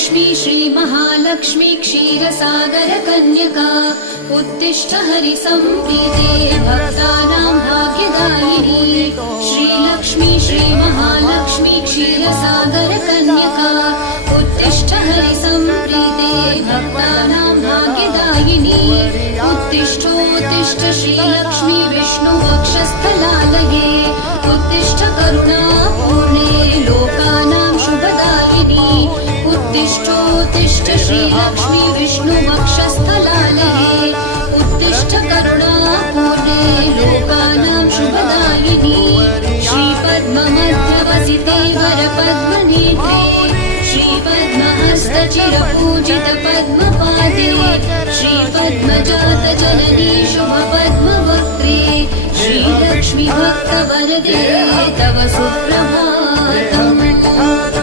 श्रीलक्ष्मी श्रीमहालक्ष्मी क्षीरसागरकन्यका उत्तिष्ठ हरिसंप्रीते भक्तानां भाग्यदायिनी श्रीलक्ष्मी श्रीमहालक्ष्मी क्षीरसागरकन्यका उत्तिष्ठ हरिसंप्रीते भक्तानां भाग्यदायिनी उत्तिष्ठोत्तिष्ठ श्रीलक्ष्मी विष्णुवक्षस्थलालये उत्तिष्ठ करुणापूर्णे लोकानां शुभदायिनी उत्तिष्ठोत्तिष्ठ श्रीलक्ष्मी विष्णुवक्षस्थलालये उत्तिष्ठ करुणापूर्णे लोकानां शुभदायिनी श्रीपद्ममध्यवसिते वरपद्मनेत्रे श्रीपद्महस्तचिरपूजितपद्मपादे श्रीपद्मजातजननी शुभपद्मवक्त्रे श्रीलक्ष्मी भक्तवरदे तव सुप्रभातम्।